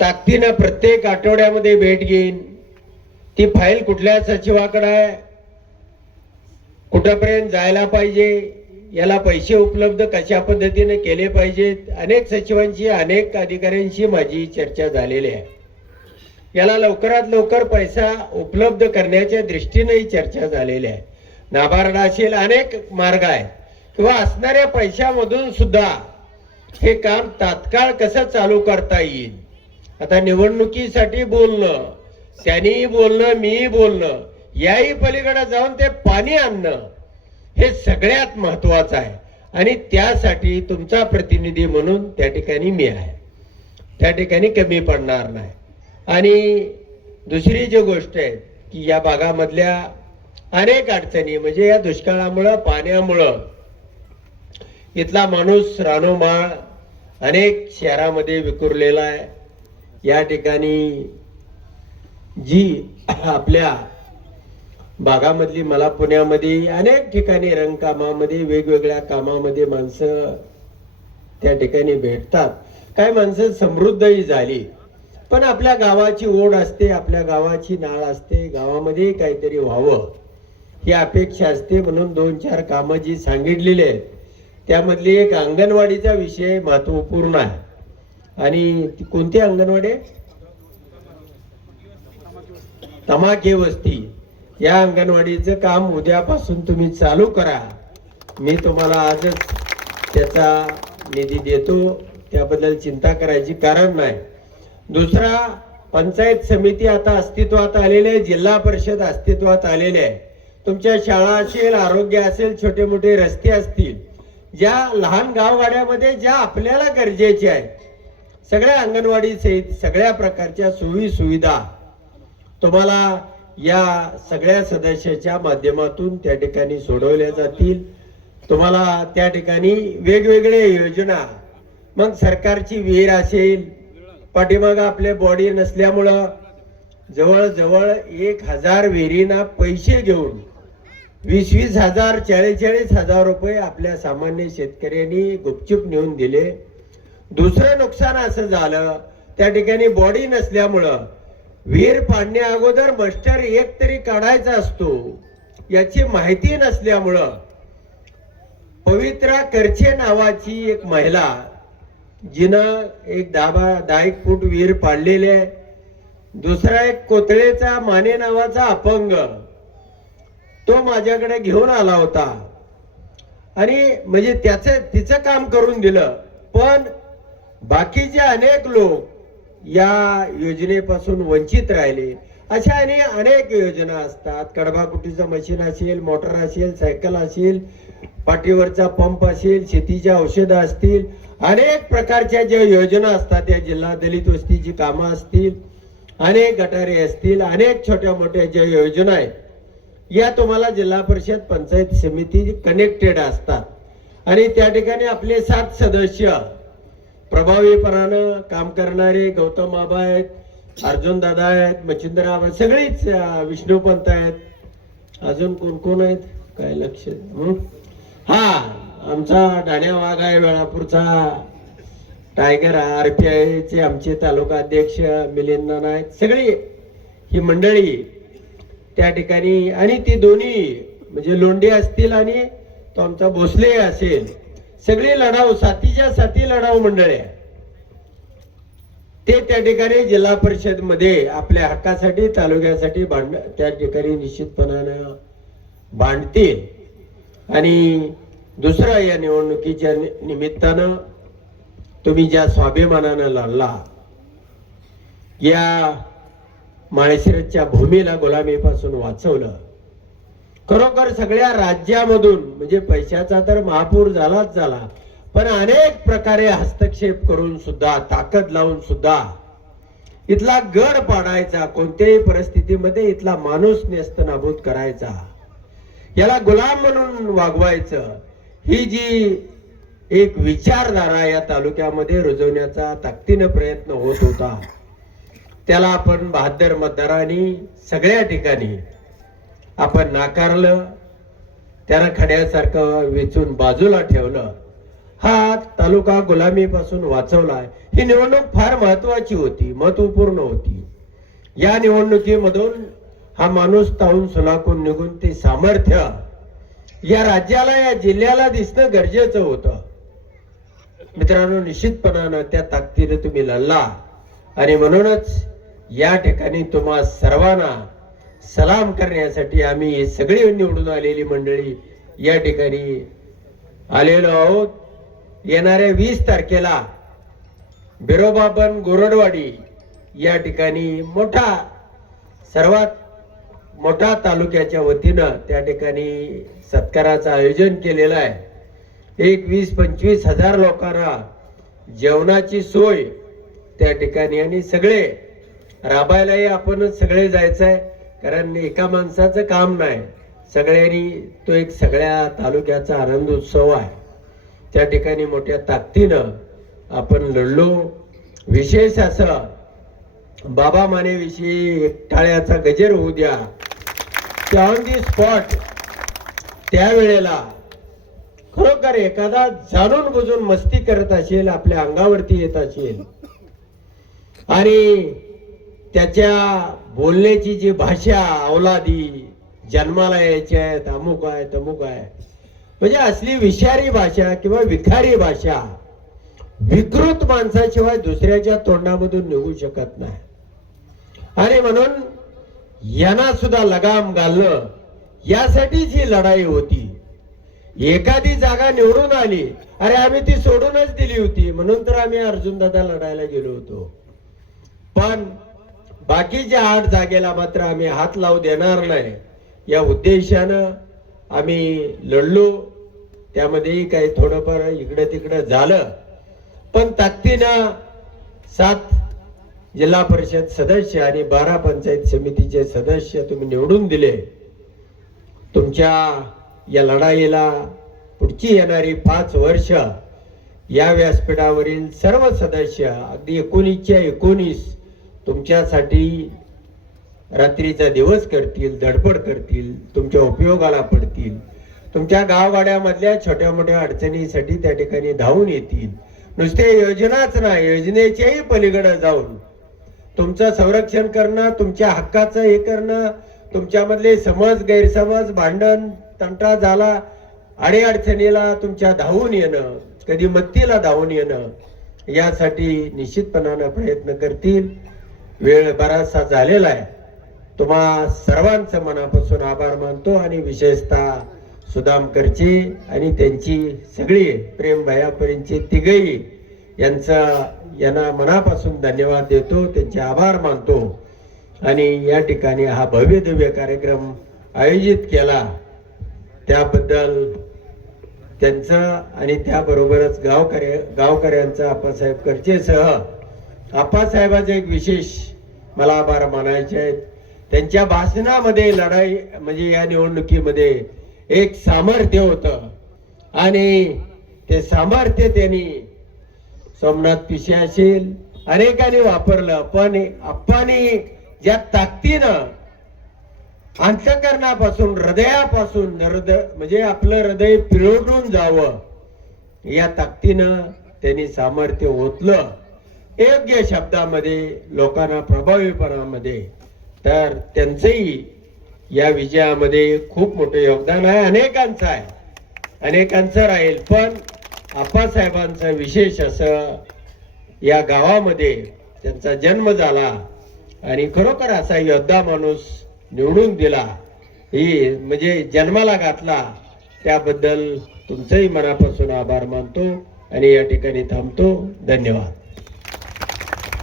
ताकदीनं प्रत्येक आठवड्यामध्ये भेट घेईन. ती फाईल कुठल्या सचिवाकडे आहे. कुठंपर्यंत जायला पाहिजे याला पैसे उपलब्ध कशा पद्धतीने केले पाहिजेत अनेक सचिवांशी अनेक अधिकाऱ्यांशी माझी चर्चा झालेली आहे. याला लवकरात लवकर पैसा उपलब्ध करण्याच्या दृष्टीनेही चर्चा झालेली आहे. नाबार्ड असेल अनेक मार्ग आहेत. किंवा असणाऱ्या पैशामधून सुद्धा हे काम तात्काळ कसं चालू करता येईल? आता निवडणुकीसाठी बोलणं त्यांनी बोलणं मी बोलणं याही पलीकडे जाऊन ते पाणी आणणं हे सगळ्यात महत्वाचं आहे. आणि त्यासाठी तुमचा प्रतिनिधी म्हणून त्या ठिकाणी मी आहे. त्या ठिकाणी कमी पडणार नाही. आणि दुसरी जी गोष्ट आहे की या भागामधल्या अनेक अडचणी म्हणजे या दुष्काळामुळं पाण्यामुळं इथला माणूस रानोमाळ अनेक शहरामध्ये विखुरलेला आहे. या ठिकाणी जी आपल्या भागामधली मला पुण्यामध्ये अनेक ठिकाणी रंगकामामध्ये वेगवेगळ्या कामामध्ये माणसं त्या ठिकाणी भेटतात. काही माणसं समृद्धही झाली. पण आपल्या गावाची ओढ असते आपल्या गावाची नाळ असते गावामध्ये काहीतरी व्हावं ही अपेक्षा असते म्हणून दोन चार कामं जी सांगितलेली आहेत त्यामधली एक अंगणवाडीचा विषय महत्त्वपूर्ण आहे. आणि कोणती अंगणवाडी तमाके वस्ती. या अंगणवाडीचं काम उद्यापासून तुम्ही चालू करा. मी तुम्हाला आजच त्याचा निधी देतो. त्याबद्दल चिंता करायची कारण नाही. दुसरा पंचायत समिती आता अस्तित्वात आलेली आहे. जिल्हा परिषद अस्तित्वात आलेले आहे. तुमच्या शाळा असेल आरोग्य असेल छोटे मोठे रस्ते असतील. ज्या लहान गावगाड्यामध्ये ज्या आपल्याला गरजेच्या आहेत सगळ्या अंगणवाडी सहित सगळ्या प्रकारच्या सोयी सुविधा तुम्हाला या सगळ्या सदस्याच्या माध्यमातून त्या ठिकाणी सोडवल्या जातील. तुम्हाला त्या ठिकाणी वेगवेगळ्या योजना मग सरकारची विहीर असेल पाठीमागं आपले बॉडी नसल्यामुळं जवळजवळ एक हजार विहिरींना पैसे घेऊन वीस वीस हजार चाळीस चाळीस हजार रुपये आपल्या सामान्य शेतकऱ्यांनी गुपचूप नेऊन दिले. दुसरं नुकसान असं झालं त्या ठिकाणी बॉडी नसल्यामुळं विहीर पाडण्या अगोदर मस्टर एक तरी काढायचा असतो याची माहिती नसल्यामुळं पवित्रा करचे नावाची एक महिला जिनं एक दाबा दहा एक फूट विहीर पाडलेली आहे दुसरा एक कोथळेचा माने नावाचा अपंग तो माझ्याकडे घेऊन आला होता. आणि म्हणजे त्याचं तिचं काम करून दिलं पण बाकीचे अनेक लोक या योजनेपासून वंचित राहिले. अशा आणि अनेक योजना असतात. कडबाकुटीचं मशीन असेल मोटर असेल सायकल असेल पाठीवरचा पंप असेल शेतीच्या औषधं असतील अनेक प्रकारच्या ज्या योजना असतात या जिल्हा दलित वस्तीची कामं असतील अनेक गटारे असतील अनेक छोट्या मोठ्या ज्या योजना आहेत या तुम्हाला जिल्हा परिषद पंचायत समिती कनेक्टेड असतात. आणि त्या ठिकाणी आपले सात सदस्य प्रभावीपणानं काम करणारे गौतम बाबा आहेत अर्जुन दादा आहेत मच्छिंद्र बाबा सगळेच विष्णूपंत आहेत. अजून कोण कोण आहेत? काय लक्ष हा? आमचा डाण्या वाघ आहे वेळापूरचा. टायगर आर पी आयचे आमचे तालुका अध्यक्ष मिलिंद नाईक सगळी ही मंडळी त्या ठिकाणी आणि ती दोन्ही म्हणजे लोंढे असतील आणि तो आमचा भोसले असेल. सगळे लढाऊ साथीच्या साथी लढाऊ मंडळी. आहे ते त्या ठिकाणी जिल्हा परिषदमध्ये आपल्या हक्कासाठी तालुक्यासाठी भांड त्या ठिकाणी निश्चितपणानं भांडतील. आणि दुसरं या निवडणुकीच्या नि- निमित्तानं तुम्ही ज्या स्वाभिमानानं लढला या माळशिरसच्या भूमीला गुलामीपासून वाचवलं खरोखर सगळ्या राज्यामधून म्हणजे पैशाचा तर महापूर झालाच झाला पण अनेक प्रकारे हस्तक्षेप करून सुद्धा ताकद लावून सुद्धा इथला गड पाडायचा कोणत्याही परिस्थितीमध्ये इथला माणूस नेस्तनाभूत करायचा. याला गुलाम म्हणून वागवायचं ही जी एक विचारधारा या तालुक्यामध्ये रुजवण्याचा ताकदीनं प्रयत्न होत होता त्याला आपण बहादर मतदारांनी सगळ्या ठिकाणी आपण नाकारलं त्याला खड्यासारखं वेचून बाजूला ठेवलं. हा तालुका गुलामीपासून वाचवला ही निवडणूक फार महत्वाची होती महत्त्वपूर्ण होती. या निवडणुकीमधून हा माणूस ताऊन सुलाकून निघून ते सामर्थ्य या राज्याला या जिल्ह्याला दिसणं गरजेचं होतं. मित्रांनो निश्चितपणानं त्या ताकदीने तुम्ही लढला. आणि म्हणूनच या ठिकाणी तुम्हा सर्वांना सलाम करण्यासाठी आम्ही सगळी निवडून आलेली मंडळी या ठिकाणी आलेलो आहोत. येणाऱ्या वीस तारखेला बिरोबाबन गोरडवाडी या ठिकाणी मोठा सर्वात मोठा तालुक्याच्या वतीनं त्या ठिकाणी सत्काराचं आयोजन केलेलं आहे. एक वीस पंचवीस हजार लोकांना जेवणाची सोय त्या ठिकाणी आणि सगळे राबायलाही आपणच सगळे जायचं आहे कारण एका माणसाचं काम नाही. सगळ्यांनी तो एक सगळ्या तालुक्याचा आनंद उत्सव आहे. त्या ठिकाणी मोठ्या ताकदीनं आपण लढलो. विशेष असं बाबा मानेविषयी एक टाळ्याचा गजर होऊ द्या. त्या ऑन दी स्पॉट त्यावेळेला खरोखर एखादा जाणून बुजून मस्ती करत असेल आपल्या अंगावरती येत असेल. आणि त्याच्या बोलण्याची जी भाषा अवलादी जन्माला यायच्या आहेत अमुक आहे तमुक आहे म्हणजे असली विषारी भाषा किंवा विखारी भाषा विकृत माणसाशिवाय दुसऱ्याच्या तोंडामधून निघू शकत नाही. आणि म्हणून यांना सुद्धा लगाम घालणं यासाठीच ही लढाई होती. एखादी जागा निवडून आली अरे आम्ही ती सोडूनच दिली होती म्हणून तर आम्ही अर्जुन दादा लढायला गेलो होतो. पण बाकीच्या आठ जागेला मात्र आम्ही हात लावू देणार नाही. या उद्देशानं आम्ही लढलो. त्यामध्येही काही थोडंफार इकडं तिकडं झालं. पण ताकदीनं सात जिल्हा परिषद सदस्य आणि बारा पंचायत समितीचे सदस्य तुम्ही निवडून दिले. तुमच्या या लढाईला पुढची येणारी पाच वर्ष या व्यासपीठावरील सर्व सदस्य अगदी एकोणीसच्या एकोणीस तुमच्यासाठी रात्रीचा दिवस करतील धडपड करतील तुमच्या उपयोगाला पडतील. तुमच्या गावगाड्यामधल्या छोट्या मोठ्या अडचणीसाठी त्या ठिकाणी धावून येतील. नुसते योजनाच नाही योजनेच्याही पलीकडे जाऊन. तुमचं संरक्षण करणं तुमच्या हक्काचं हे करणं तुमच्यामधले समज गैरसमज भांडण तंटा झाला अडीअडचणीला तुमच्या धावून येणं कधी मत्तीला धावून येणं यासाठी निश्चितपणानं प्रयत्न करतील. वेळ बराचसा झालेला आहे. तुम्हा सर्वांचं मनापासून आभार मानतो आणि विशेषतः सुदाम करची आणि त्यांची सगळी प्रेम भयापर्यंतची तिघही यांचा यांना मनापासून धन्यवाद देतो त्यांचे आभार मानतो. आणि या ठिकाणी हा भव्य दिव्य कार्यक्रम आयोजित केला. त्याबद्दल त्यांचं आणि त्याबरोबरच गावकऱ्या गावकऱ्यांचा आप्पासाहेब करचेसह आप्पासाहेबांचे एक विशेष मला आभार मानायचे आहेत. त्यांच्या भाषणामध्ये लढाई म्हणजे या निवडणुकीमध्ये एक सामर्थ्य होतं. आणि ते सामर्थ्य त्यांनी सोमनाथ पिशे असेल अनेकांनी वापरलं पण आप्पानी ज्या ताकदीनं अंतकरणापासून हृदयापासून हृदय म्हणजे आपलं हृदय पिळवून जावं या ताकदीनं त्यांनी सामर्थ्य ओतलं. योग्य शब्दामध्ये लोकांना प्रभावीपणामध्ये तर त्यांचंही या विजयामध्ये खूप मोठं योगदान आहे. अनेकांचं आहे. अनेकांचं राहील पण आप्पासाहेबांचं विशेष असं या गावामध्ये त्यांचा जन्म झाला आणि खरोखर असा योद्धा माणूस निवडून दिला. ही म्हणजे जन्माला घातला त्याबद्दल तुमचंही मनापासून आभार मानतो आणि या ठिकाणी थांबतो. धन्यवाद.